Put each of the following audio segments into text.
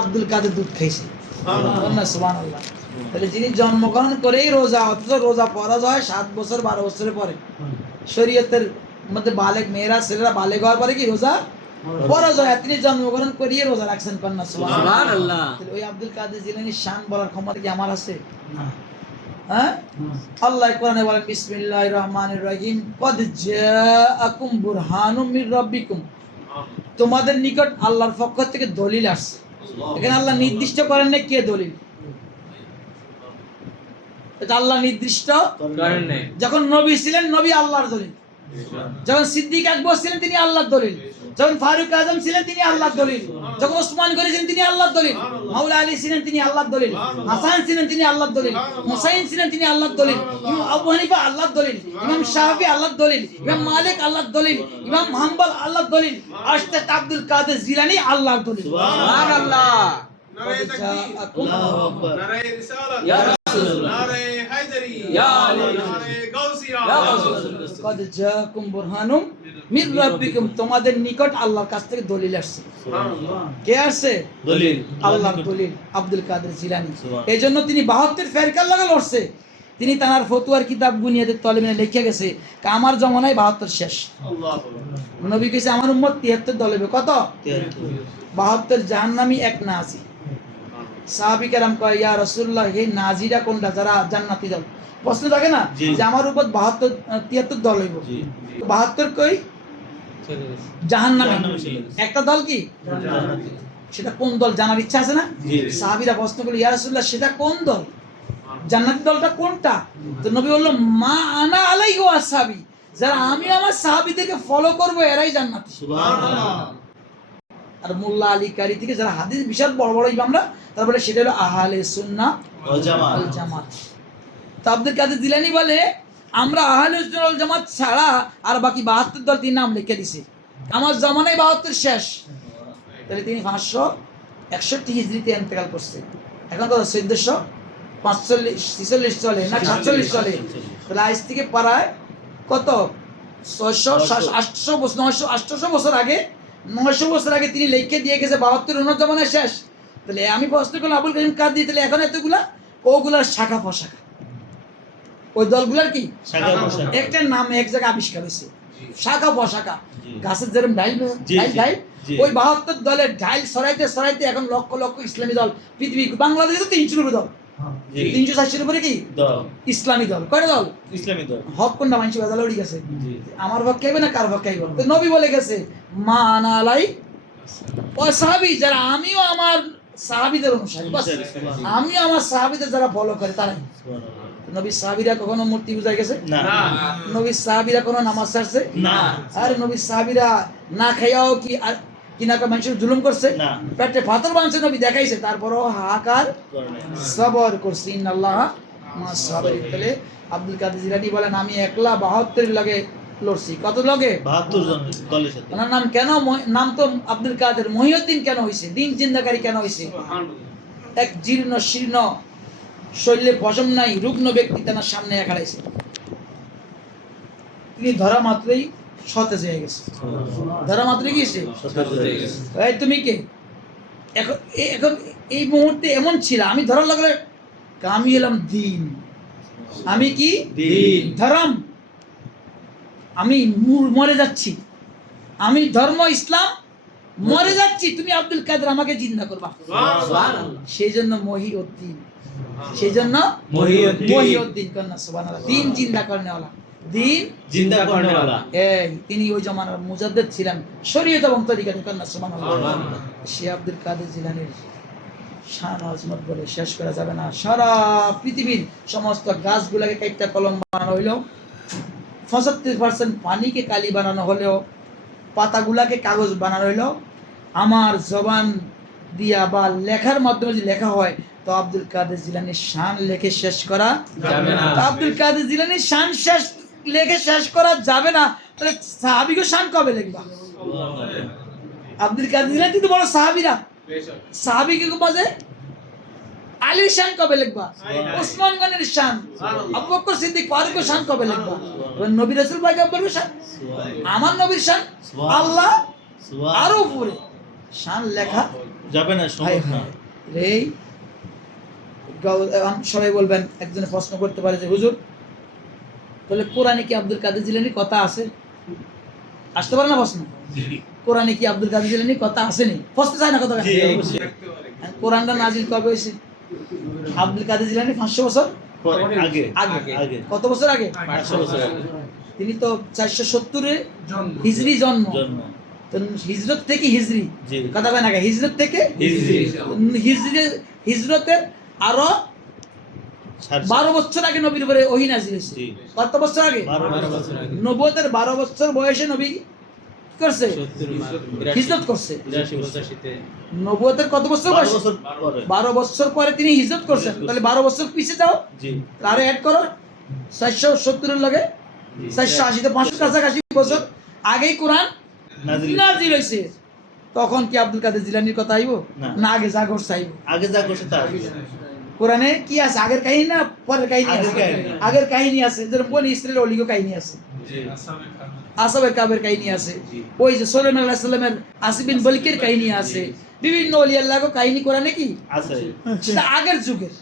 আব্দুল কাদের দুধ খাইছে, সুবহানাল্লাহ। তাহলে যিনি জন্মগ্রহণ করেই রোজা, অথচ রোজা ফরজ হয় 7 বছর 12 বছরের পরে। শরীয়তের মধ্যে বালেগ মেয়েরা ছেলেরা বালেগ হওয়ার পরে কি রোজা ফরজ হয়, তিনি জন্মগ্রহণ করিয়ে রোজা রাখছেন। কন্যা সুবহানাল্লাহ। তাহলে ওই আব্দুল কাদের জিলানীর শান বলার ক্ষমতা কি আমার আছে? হ্যাঁ, আল্লাহ কোরআনে বলেন বিসমিল্লাহির রহমানির রহিম, কদ জাআকুম বুরহানুম মির রাব্বিকুম, তোমাদের নিকট আল্লাহর পক্ষ থেকে দলিল আসছে। এখানে আল্লাহ নির্দিষ্ট করেন না কে দলিল, এটা আল্লাহ নির্দিষ্ট করেন নাই। যখন নবী ছিলেন নবী আল্লাহর দলিল, যখন সিদ্দিক আকবর ছিলেন তিনি আল্লাহর দলিল, যখন ফারুক আজম ছিলেন তিনি আল্লাহর দলিল, যখন ওসমান গনি ছিলেন তিনি আল্লাহর দলিল, মাওলা আলী ছিলেন তিনি আল্লাহর দলিল, হাসান ছিলেন তিনি আল্লাহর দলিল, হুসাইন ছিলেন তিনি আল্লাহর দলিল, ইমাম আবু হানিফা আল্লাহর দলিল, ইমাম শাফি আল্লাহর দলিল, ইমাম মালিক আল্লাহর দলিল, ইমাম হাম্বল আল্লাহর দলিল, আশতাত আব্দুল কাদের জিলানী আল্লাহর দলিল। সুবহানাল্লাহ। নারে তাকবীর, আল্লাহু আকবার, নারে রিসালাত, ইয়া রাসূলুল্লাহ, নারে হায়দারি, ইয়া আলী, নারে গাউসিয়া, ইয়া রাসূলুল্লাহ। কদ জাআকুম বুরহানুম মির রাব্বিকুম, তোমাদের নিকট আল্লাহর কাছ থেকে দলিল আসছে। সুবহানাল্লাহ। কে আসছে? দলিল, আল্লাহর দলিল, আব্দুল কাদের জিলানী। এজন্য তিনি 72 ফেরকার লাগা লড়ছে। তিনি তার ফতোয়ার কিতাব বুনিয়াদুত তালিমে লিখে গেছে আমার জমানায় 72 শেষ। আল্লাহু। নবী কইছে আমার উম্মত 73 দল হবে। কত? 72 জাহান্নামী, এক নাজি। সাহাবী কেরাম কয় ইয়া রাসূলুল্লাহ, এই নাজিরা কোনটা যারা জান্নাতি দল? প্রশ্ন থাকে না যে আমার উপর 72 73 দল হইব, 72 কই জাহান্নামে, একটা দল কি জান্নাতি। সেটা কোন দল জানার ইচ্ছা আছে না? সাহাবীরা প্রশ্ন করল ইয়া রাসূলুল্লাহ, সেটা কোন দল, জান্নাতি দলটা কোনটা? তো নবী বলল মা আনা আলাইহি ওয়া আসহাবী, যারা আমি আমার সাহাবীদেরকে ফলো করব এরাই জান্নাতি। সুবহানাল্লাহ। আর মোল্লা আলী কারি থেকে যারা হাদিস বিশাল বড় বড় ইমামরা, তারপরে সেটা হলো আহলে সুন্নাহ ওয়াল জামাত। তো আব্দুল কাদের জিলানী বলে আমরা আহলে সুন্নাহ ওয়াল জামাত ছাড়া আর বাকি 72 দল তিন নাম লিখে দিছি, আমার জামানায় 72 শেষ। তাহলে তিনি 561 হিজরিতে ইন্তেকাল করছে। এখন কত? 1445 চলে না 47 চলে। তাহলে আজ থেকে প্রায় কত 800 বছর আগে, 900 বছর আগে তিনি লিখে দিয়ে গেছে 72 ওনার জামানায় শেষ। তাহলে আমি প্রশ্ন করলাম আবুল কাসিম কাদের, তাহলে এখন এতগুলা ওগুলার শাখা প্রশাখা, ওই দলগুলার কি শাখা প্রশাখা, একটা নাম এক জায়গায় আবিষ্কার হয়েছে, শাখা প্রশাখা। গাছের যেরকম ডাইল, ওই 72 দলের ডাইল ছড়াইতে ছড়াইতে এখন লক্ষ লক্ষ ইসলামী দল পৃথিবী, বাংলাদেশে তো 300 দল, 380 উপরে কি দল ইসলামী দল। কয়টা দল ইসলামী দল? হক কোনটা মানুষ বাজালে উড়ে গেছে, আমার হক খাইবে না কার হক খাইব? তো নবী বলে গেছে মা আনা আলাই ওয়া সাহাবী, যারা আমিও আমার সাহাবীদের অনুসারী, বাস আমিও আমার সাহাবীদের যারা ফলো করে তারাই। নবী সাহাবীরা কখনো মূর্তি পূজায় গেছে? না। নবী সাহাবীরা কোনো নামাজ ছাড়ছে? না। আরে নবী সাহাবীরা না খাইয়াও কি কিনাকা মানুষের জুলুম করছে? না। পেটে পাথর বাঁধছে নবী দেখাইছে, তারপরও হাহাকার সবর করছে। ইন্নাল্লাহ মা সাবিরিন। তাহলে আব্দুল কাদের জিলানী বলেন আমি একলা 72 লগে লড়ছি। কত লগে? 72 জন দলের সাথে। ওনার নাম কেন, নাম তো আব্দুল কাদের, মহিউদ্দিন কেন হইছে, দিন জিন্দাকারী কেন হইছে? এক জীর্ণ শীর্ণ শৈলে পশম নাই রুগ্ন ব্যক্তি তার সামনে খাড়াইছে, তিনি ধরা মাত্রই সতেজ হয়ে গেছে। ধরা মাত্রই গিয়েছে সতেজ হয়ে গেছে। এই তুমি কে? এখন এই মুহূর্তে এমন ছিল, আমি ধরার লাগলে আমি এলাম দিন, আমি কি দিন, ধর্ম, আমি মরে যাচ্ছি, আমি ধর্ম ইসলাম মরে যাচ্ছি, তুমি আব্দুল কাদের আমাকে জিন্দা করবা। সেই জন্য মহিউদ্দিন, সেই জন্য মহিউদ্দিন কন্যা সুবহানাল্লাহ, দিন জিন্দা করনে ওয়ালা, দিন জিন্দা করনে ওয়ালা। এই তিনি ওই জামানার মুজাদ্দিদ ছিলেন শরীয়ত এবং তরিকাতে। কন্যা সুবহানাল্লাহ। সে আব্দুল কাদের জিলানীর শান আজমত বলে শেষ করা যাবে না। সারা পৃথিবীর সমস্ত গাছগুলোকে কাইটা কলম বানানো হইলো, 75% পানিকে কালি বানানো হলেও, পাতাগুলাকে কাগজ বানানো হইলো, আমার জবান দিয়া বা লেখার মাধ্যমে যদি লেখা হয় তো আব্দুল কাদের জিলানীর শান লেখে শেষ করা যাবে না। আব্দুল কাদের জিলানীর শান লেখে শেষ করা যাবে না, তাহলে সাহাবীকে শান কবে লিখবা? আব্দুল কাদের জিলানী তো বড় সাহাবীরা, সাহাবীকে বাজে আলীর শান কবে লিখবা? ওসমান গনির শান, আবু বকর সিদ্দিক ফারুকের শান কবে লিখবা? নবী রাসূল পয়গম্বরের শান, আমার নবীর শান, আল্লাহ আরো উপরে শান লেখা যাবে না, সম্ভব না। এই সবাই বলবেন, একজনে প্রশ্ন করতে পারে যে হুজুর তাহলে কোরআনে কি আব্দুল কাদের জিলানির কথা আছে? আসতে পারে না প্রশ্ন? কোরআনে কি আব্দুল কাদের জিলানির কথা আসেনি? প্রশ্ন চায় না কথা? কোরআনটা নাজিল কবে হয়েছে? আব্দুল কাদের জিলানি 500 বছর আগে। আগে। কত বছর আগে? 500 বছর আগে। তিনি তো 470 হিজরি জন্ম। তো হিজরত থেকে হিজরি কথা কয় না, হিজরত থেকে হিজরতের আরো 12 বছর আগে নবীর উপরে ওহী নাযিল হয়েছে। কত বছর আগে? 12 বছর আগে। নবুয়তের 12 বছর বয়সে নবী কি করছে? হিজরত করছে। নবুয়তের কত বছর বয়স? 12 বছর পরে তিনি হিজরত করছেন। তাহলে 12 বছর পিছিয়ে যাও, আরে অ্যাড করো 470 এর লগে 480 তে 500 কাছাকাছি বছর আগেই কোরআন নাযিল হয়েছে। তখন কি আব্দুল কাদের জিলানির কথা আইব না আগে যা করছে আইব? আগে যা করছে তা আইব। কোরআনে কি আছে? আগের কাহিনী না পরের কাহিনী আছে? আগের কাহিনী আছে, যেরকম বনি ইসরাইলের অলিগ কাহিনী আছে, আসহাবে কাবের কাহিনী আছে, ওই যে সুলাইমান আলাইহিস সালামের আসিফ বিন বলকির কাহিনী আছে, বিভিন্ন ওলি আল্লাহর কাহিনী কোরআনে কি আছে? সেটা আগের যুগের।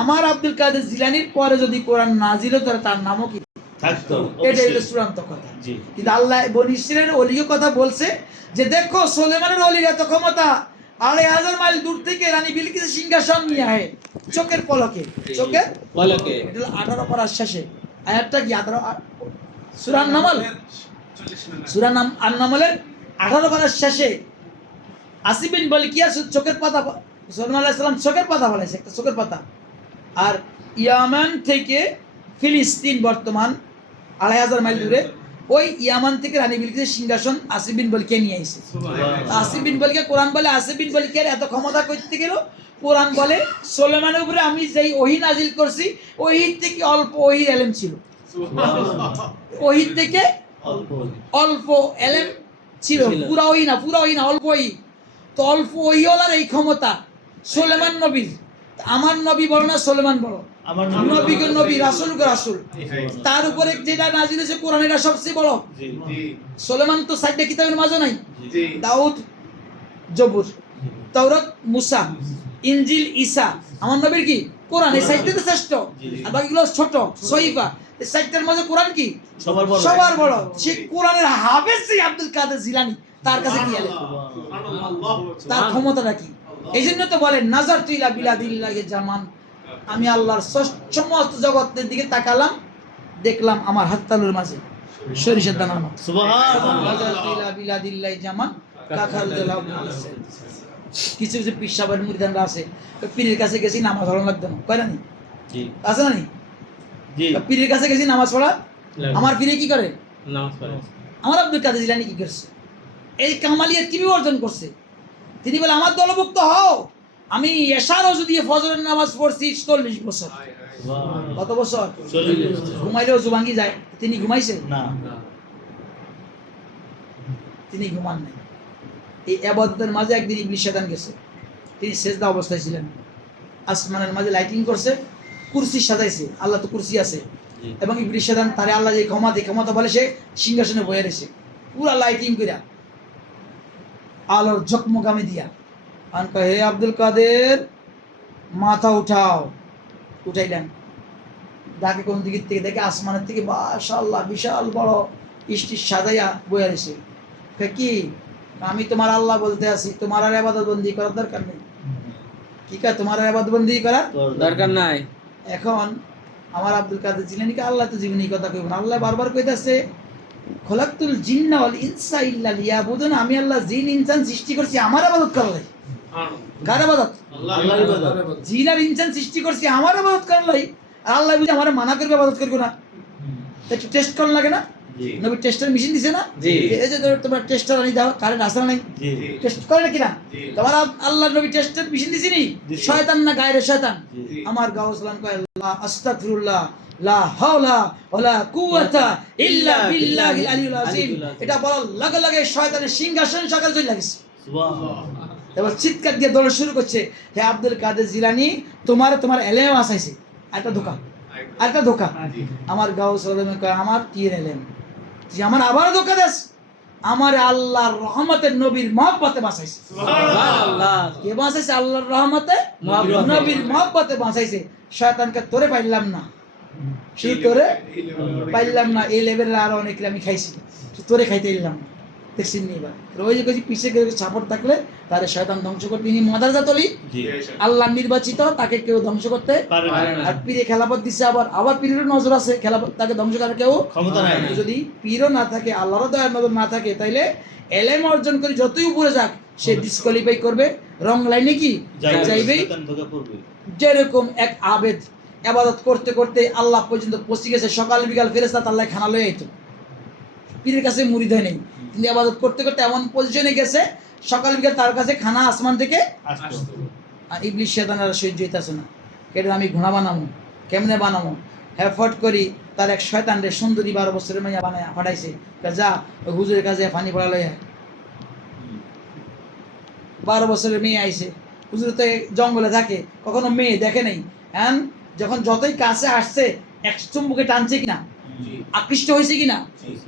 আমার আব্দুল কাদের জিলানির পরে যদি কোরআন নাযিল হতো তার নামও কি থাকতো? এটা হলো চূড়ান্ত কথা। কিন্তু আল্লাহ বনি ইসরাইলের অলির কথা বলছে যে দেখো সুলাইমানের অলির এত ক্ষমতা, 2500 মাইল দূর থেকে রানী বিলকিসের সিংহাসন নিয়ে আয় চোখের পলকে। চোখের পলকে। এটা 18 পারার শেষে আয়াতটা কি 18 সূরা নামল, সূরা আন-নামলের 18 পারার শেষে আসিফ বিন বলকিয়া চোখের পাতা, সুলাইমান আলাইহিস সালাম চোখের পাতা বলেছে, একটা চোখের পাতা। আর ইয়ামান থেকে ফিলিস্তিন বর্তমান 2500 মাইল দূরে, ওই ইয়ামান থেকে রানী বিলকিসের সিংহাসন আসিফ বিন বলকিয়া নিয়ে আইছে। আসিফ বিন বলকিয়া কোরআন বলে আসিফ বিন বলকিয়ার এত ক্ষমতা করতে গেল, কোরআন বলে সুলাইমানের উপরে আমি যেই ওহী নাযিল করছি ওহীর থেকে অল্প ওহীর ইলম ছিল, ওহীর থেকে অল্প ইলম ছিল, পুরা ওহী না, পুরা ওহী না, অল্প ওহী। তো অল্প ওহীওয়ালার এই ক্ষমতা সুলাইমান নবীর, আমার নবী বড় না সুলাইমান বড়? আমার নবীকে নবী, রাসূলকে রাসূল। তার উপরে যেটা নাযিল হয়েছে কোরআন, এটা সবচেয়ে বড়। সুলাইমান তো 4টা কিতাবের মাঝে নাই, দাউদ, জবুর, তাওরাত, মুসা, ইনজিল, ঈসা। আমার নবীর কি কোরআন, এই 4টাতে শ্রেষ্ঠ, আর বাকিগুলো ছোট সহিফা। এই 4টার মাঝে কোরআন কি সবার বড়। সেই কোরআনের হাফেজ সেই আব্দুল কাদের জিলানী, তার কাছে কি এলো? তার ক্ষমতাটা কি? এই জন্য তো বলেন নাজারতু ইলা বিলাদিল্লাহি জামান, আমি আল্লাহর সমস্ত জগতের দিকে তাকালাম, দেখলাম আমার হাততালুর মাঝে সরিষার দানার মতো। সুবহানাল্লাহ। নাজারতু ইলা বিলাদিল্লাহি জামান কাখাল দিলাম। কিছু কিছু পীর সাহেবের মুরিদানরা আছে, পীরের কাছে গেছি নামাজ পড়া লাগতো না, কয় না নি? জি আছে না নি? জি। পীরের কাছে গেছি নামাজ পড়া, আমার পীরে কি করে? নামাজ পড়ে। আমার আব্দুল কাদের জিলানী কি করছে? এই কামালিয়াত কি অর্জন করছে? তিনি বলে আমার দলভুক্ত হও। আমি এশার ওযু দিয়ে ফজরের নামাজ পড়ছি 40 বছর। কত বছর? 40 বছর। ঘুমাইলে ওযু ভাঙি যায়, তিনি ঘুমাইছে না, তিনি ঘুমান নাই। এই ইবাদতের মাঝে একদিন ইবলিস শয়তান গেছে, তিনি সেজদা অবস্থায় ছিলেন, আসমানের মাঝে লাইটিং করছে, কুরসি সাজাইছে, আল্লাহ তো কুরসি আছে, এবং ইবলিস শয়তান তারে আল্লাহ যে ক্ষমতা বলে সে সিংহাসনে বসে রয়েছে, পুরা লাইটিং কইরা আলোর ঝকমকামি দিয়া। আর কয় হে আব্দুল কাদের মাথা উঠাও। উঠাইলেন, ডাকে কোন দিক থেকে, দেখে আসমানের থেকে মাশাআল্লাহ বিশাল বড় স্টেজ সাজাইয়া বসে রয়েছে। কি আমি তোমার আল্লাহ বলতে আছি, তোমার আর ইবাদত বন্দি করার দরকার নেই। কি কয় তোমার আর ইবাদত বন্দি করার দরকার নাই। এখন আমার আব্দুল কাদের জিলানীকে আল্লাহ তো জীবনী কথা কইব না, আল্লাহ বারবার কইতাছে খলাকতুল জিন্না ওয়াল ইনসা ইল্লা লিয়াবুদুন, আমি আল্লাহ জিন ইনসান সৃষ্টি করছি আমার ইবাদত করার লাগি। কার ইবাদত? আল্লাহর ইবাদত। জিন আর ইনসান সৃষ্টি করছি আমার ইবাদত করার লাগি, আর আল্লাহ বুঝে আমারে মানা করবে ইবাদত করব না? একটু টেস্ট করা লাগে না? নবী টেস্টার মেশিন দিছে না? এই যে তোমরা টেস্টার আনি দাও, কারেন্ট আসে না নাই? টেস্ট করে নাকি না? তোমার আল্লাহ নবী টেস্টার মেশিন দিছিনি? শয়তান না গায়রে শয়তান? আমার গাউসলাম কয় আল্লাহ আস্তাগফিরুল্লাহ লা হাওলা ওয়ালা কুওয়াতা ইল্লা বিল্লাহিল আলিয়্যিল আযীম। এটা বলার লগে লগে শয়তানের সিংহাসন সকাল চলে গেছে। সুবহানাল্লাহ। এবার চিৎকার দিয়ে দৌড় শুরু করছে, হে আব্দুল কাদের জিলানী তোমার এলেম আসাইছে, একটা ধোকা, আরেকটা ধোকা। আমার গাউসলাম কয় আমার কি এলেম, তুই আমার আবার ধোকা দেস? আমার আল্লাহর রহমতের নবীর মহব্বতে বাঁচাইছে। সুবহানাল্লাহ। কে বাঁচাইছে? আল্লাহর রহমতে মহব্বতে। নবীর মহব্বতে বাঁচাইছে। শয়তানকে তোরে পাইলাম না, সেই তোরে পাইলাম না, এই লেভেলের আরো অনেক আমি খাইছি, তোরে খাইতে এলাম না। দেখছেন নি এবার ওই যে কইছি পিছে কেউ সাপোর্ট থাকলে তারে শয়তান ধ্বংস করতে, তিনি মাদারজাত অলি, জি। আল্লাহ নির্বাচিত, তাকে কেউ ধ্বংস করতে পারে না। আর পীরে খেলাফত দিচ্ছে, আবার পীরের নজর আছে, খেলাফত তাকে ধ্বংস করার কেউ ক্ষমতা নাই। যদি পীরও না থাকে, আল্লাহরও দয়ার নজর না থাকে, তাইলে এলেম অর্জন করে যতই উপরে যাক সে ডিসকোয়ালিফাই করবে, রং লাইনে কি যাইবেই। শয়তান ধোঁকা পড়বে। যেরকম এক আবেদ ইবাদত করতে করতে আল্লাহ পর্যন্ত পৌঁছে গেছে, সকাল বিকাল ফেরেশতা আল্লাহ খানা লয়ে আইতো, পীরের কাছে মুরিদ হয় নেই, কিন্তু ইবাদত করতে করতে এমন পজিশনে গেছে সকাল বিকাল তার কাছে খানা আসমান থেকে আসতো। আর ইবলিশ শয়তানেরা সহ্য হইতাছে না, কেটে আমি ঘোড়া বানাবো, কেমনে বানাবো, হ্যাফট করি তার এক শয়তান রে সুন্দরী 12 বছরের মাইয়া বানায় পাঠাইছে, যা ওই হুজুরের কাছে পানি পড়া লইয়া। 12 বছরের মেয়ে আইছে, হুজুর তো জঙ্গলে থাকে, কখনো মেয়ে দেখে নাই, এন্ড যখন যতই কাছে আসছে এক চুম্বকে টানছে কিনা, আকৃষ্ট হয়েছে কিনা,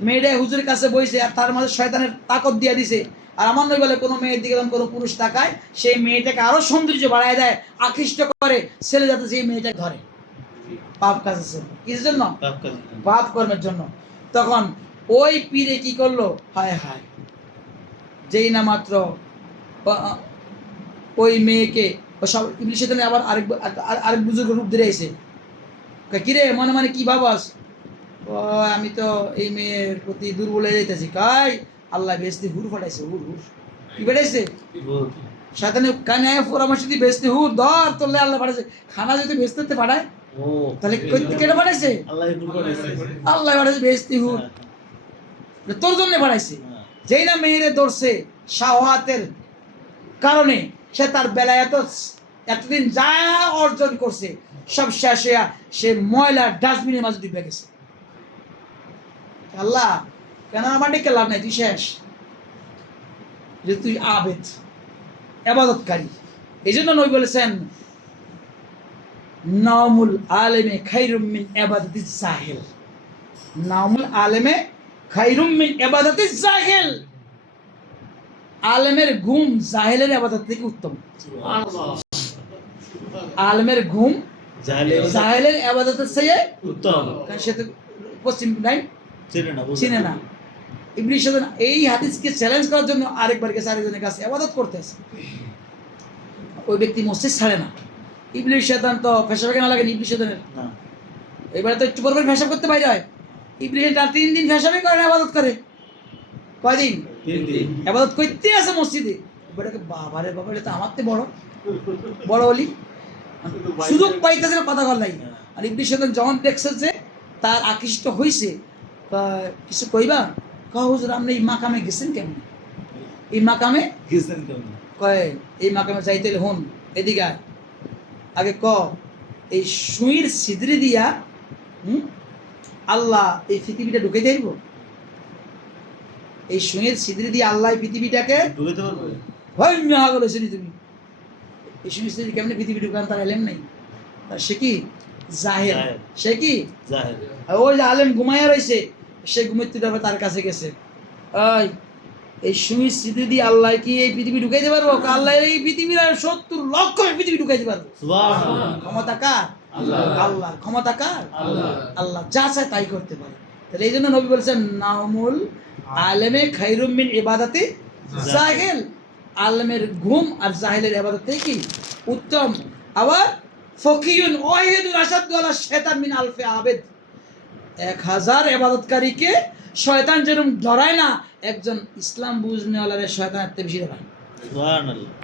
মেয়েটা হুজুরের কাছে বইছে আর তার মাঝে শয়তানের তাকত দিয়ে দিছে। আর আমার নই বলে কোনো মেয়ের দিকে যখন কোনো পুরুষ তাকায় সেই মেয়েটাকে আরো সৌন্দর্য বাড়ায় দেয়, আকৃষ্ট করে, ছেলে যাতে সেই মেয়েটাকে ধরে পাপ কাজের জন্য, কিসের জন্য? পাপ কর্মের জন্য। তখন ওই পীরে কি করলো, হায় হায়, যেই না মাত্র ওই মেয়েকে সব ইবলিশ শয়তান আবার আরেক বুজুর্গ রূপ ধরে আইছে, কিরে মনে মনে কি ভাবাস? ও আমি তো এই মেয়ের প্রতি দুর্বল হয়ে যাইতেছি। কাই আল্লাহ বেহেশতে হুর ফাটাইছে, হুর হুর কি ফাটাইছে? শয়তানে কানে পরামর্শ দিয়ে বেহেশতে হুর ধর তোলে আল্লাহ ফাটাইছে। খানা যদি বেহেশতে পাঠায় তাহলে কেটে পাঠাইছে? আল্লাহ ফাটাইছে বেহেশতে হুর, তোর জন্য পাঠাইছে। যেই না মেয়েরে ধরছে শাহওয়াতের কারণে, সে তার বেলায় এতদিন যা অর্জন করছে সব শেষ হইয়া সে ময়লা ডাস্টবিনের মাঝে ডুবে গেছে। আল্লাহ কেন আমার ডেকে লাভ নাই, তুই শেষ, যে তুই আবেদ ইবাদতকারী। এই জন্য নবী বলেছেন নামুল আলেমে খায়রুম মিন ইবাদাতিজ জাহিল, নামুল আলেমে খায়রুম মিন ইবাদাতিজ জাহিল, আলেমের ঘুম জাহেলের ইবাদত থেকে উত্তম। আলেমের ঘুম জাহেলের ইবাদতের চেয়ে উত্তম, কারণ সে তো পশ্চিম নাই চিনে না। ইবলিশ শয়তান এই হাদিসকে চ্যালেঞ্জ করার জন্য আরেকবার গেছে আরেকজনের কাছে ইবাদত করতেছে, ওই ব্যক্তি মসজিদ ছাড়ে না। ইবলিশ শয়তান তো পেশাবে কেন লাগে? ইবলিশ শয়তানের এবারে তো একটু পর পর পেশাব করতে বাইরে হয়। ইবলিশ 3 দিন পেশাবই করে না, ইবাদত করে কয়দিন? 3 দিন ইবাদত করতে আছে মসজিদে। এবারে বাবারে বাবা, এটা তো আমার তো বড় অলি, সুযোগ পাইতেছে না কথা বলাই। আর ইবলিশ শয়তান যখন দেখছে যে তার আকৃষ্ট হয়েছে, কিছু কইবা, হুজুর আপনি এই মাকামে গেছেন কেমন? এই মাকামে কয় এই মাকামে যাইতে হন এদিকে আগে এই সুইর সিদরি দিয়া আল্লাহ এই পৃথিবীটা ঢুকে দেব, এই সুইয়ের সিদরি দিয়ে আল্লাহ পৃথিবীটাকে ঢুকাতে পারবে? হয় না বলেছি তুমি, এই সুইয়ের সিদরি কেমনে পৃথিবী ঢুকান তার এলেম নাই, সে কি জাহেল, সে কি জাহেল। ওই যে আলেম ঘুমাইয়া রয়েছে, সে ঘুমাইতে যাবে তার কাছে গেছে, এই সুমির স্মৃতি দিয়ে আল্লাহ কি এই পৃথিবী ঢুকাইতে পারবো? আল্লাহ এই পৃথিবীর 70 লক্ষ পৃথিবী ঢুকাইতে পারবো। ক্ষমতা কার? আল্লাহ। ক্ষমতা কার? আল্লাহ। যা চায় তাই করতে পারে। তাহলে এই জন্য নবী বলছেন নামুল আলেমে খায়রুম মিন ইবাদাতি জাহিল, আলেমের ঘুম আর জাহিলের ইবাদত থেকে কি উত্তম। আবার ফকিউন ওয়াহিদুন আশাদু আলা শাইতান মিন আলফি আবেদ, 1000 ইবাদতকারীকে শয়তান যেরকম ডরায় না, একজন ইসলাম বুঝনেওয়ালার শয়তান এত বেশি ডরায়। সুবহানাল্লাহ।